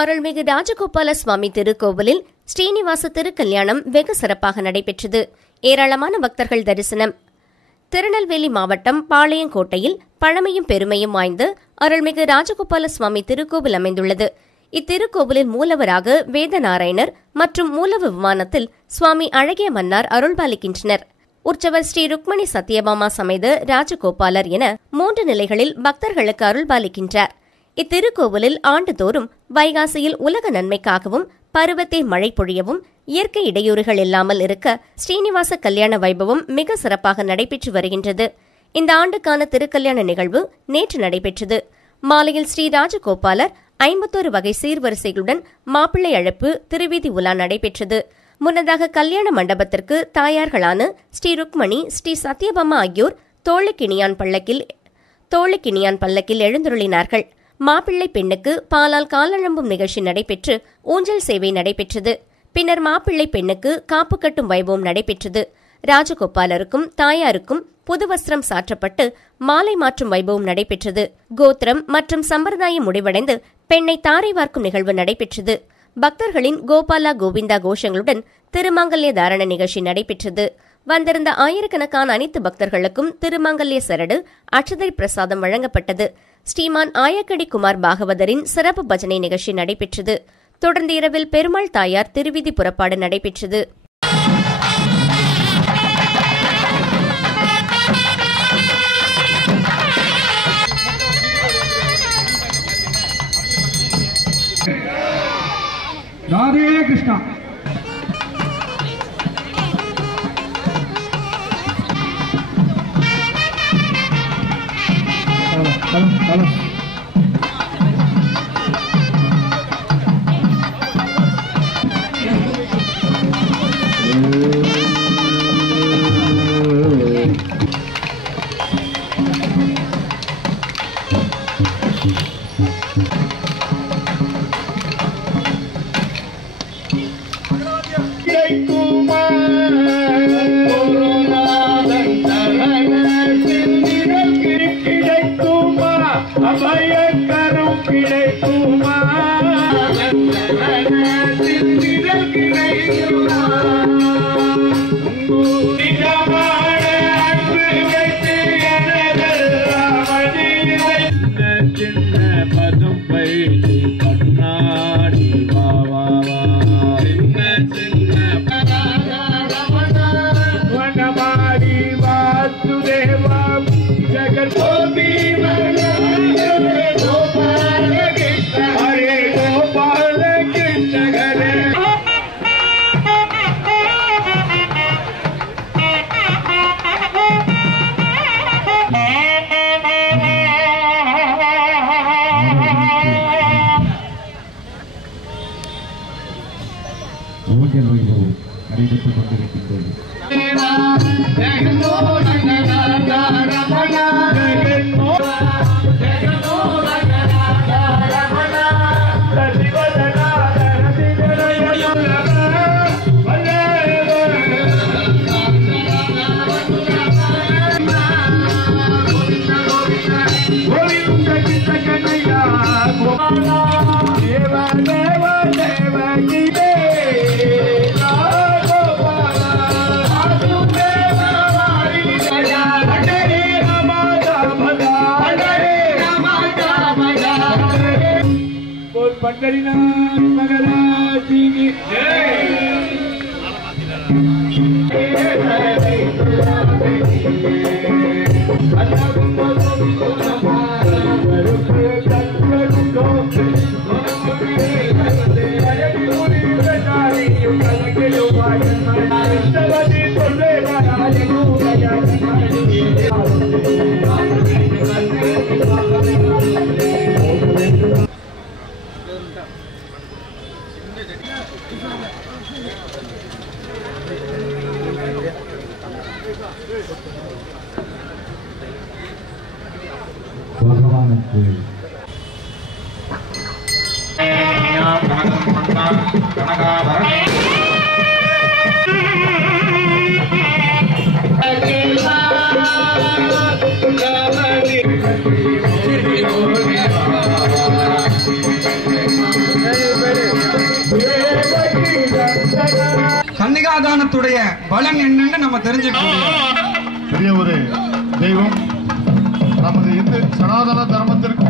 அருள்மிகு ராஜகோபால சுவாமி திருக்கோவிலில் ஸ்ரீனிவாச திருக்கல்யாணம் வெகு சிறப்பாக நடைபெற்றது. ஏராளமான பக்தர்கள் தரிசனம். திருநெல்வேலி மாவட்டம் பாளையங்கோட்டையில் பழமையும் பெருமையும் வாய்ந்த அருள்மிகு ராஜகோபால சுவாமி திருக்கோவில் அமைந்துள்ளது. இத்திருக்கோவிலில் மூலவராக வேதநாராயணர் மற்றும் மூலவ விமானத்தில் சுவாமி அழகிய மன்னார் அருள்பாலிக்கின்றனர். உற்சவர் ஸ்ரீ ருக்மணி சத்யபாமா சமேத ராஜகோபாலர் என 3 நிலைகளில் பக்தர்களுக்கு அருள்பாலிக்கின்றார். இத்திருக்கோவிலில் ஆண்டுதோறும் வைகாசியில் உலக நன்மைக்காகவும் பருவத்தை மழை பொழியவும் இயற்கை இடையூறுகள் இல்லாமல் இருக்க ஸ்ரீனிவாச கல்யாண வைபவம் மிக சிறப்பாக நடைபெற்று வருகின்றது. இந்த ஆண்டுக்கான திருக்கல்யாண நிகழ்வு நேற்று நடைபெற்றது. மாலையில் ஸ்ரீ ராஜகோபாலர் 51 வகை சீர்வரிசைகளுடன் மாப்பிள்ளை அழைப்பு திருவீதி உலா நடைபெற்றது. முன்னதாக கல்யாண மண்டபத்திற்கு தாயார்களான ஸ்ரீ ருக்மணி, ஸ்ரீ சத்யபாமா ஆகியோர் தோளுக்கிணியான் பல்லக்கில் எழுந்தருளினார்கள். மாப்பிள்ளை பெண்ணுக்கு பாலால் காலழம்பும் நிகழ்ச்சி நடைபெற்று ஊஞ்சல் சேவை நடைபெற்றது. பின்னர் மாப்பிள்ளை பெண்ணுக்கு காப்பு கட்டும் வைபவம் நடைபெற்றது. ராஜகோபாலருக்கும் தாயாருக்கும் புது வஸ்திரம் சாற்றப்பட்டு மாலை மாற்றும் வைபவம் நடைபெற்றது. கோத்திரம் மற்றும் சம்பிரதாயம் முடிவடைந்து பெண்ணை தாரை வார்க்கும் நிகழ்வு நடைபெற்றது. பக்தர்களின் கோபாலா கோவிந்தா கோஷங்களுடன் திருமாங்கல்ய தாரண நிகழ்ச்சி நடைபெற்றது. வந்திருந்த ஆயிரக்கணக்கான அனைத்து பக்தர்களுக்கும் திருமாங்கல்ய சரடு, அட்சதை பிரசாதம் வழங்கப்பட்டது. ஸ்ரீமான் ஆயக்கடி குமார் பாகவதரின் சிறப்பு பஜனை நிகழ்ச்சி நடைபெற்றது. தொடர்ந்து இரவில் பெருமாள் தாயார் திருவிதி புறப்பாடு நடைபெற்றது. ராதே கிருஷ்ணா. पंढरीनाथ महाराज की भगवान அதனுடைய பலன் என்னன்னு நம்ம தெரிஞ்சுக்க முடியும். பெரிய ஒரு தெய்வம் நமது இந்து சனாதன தர்மத்திற்கு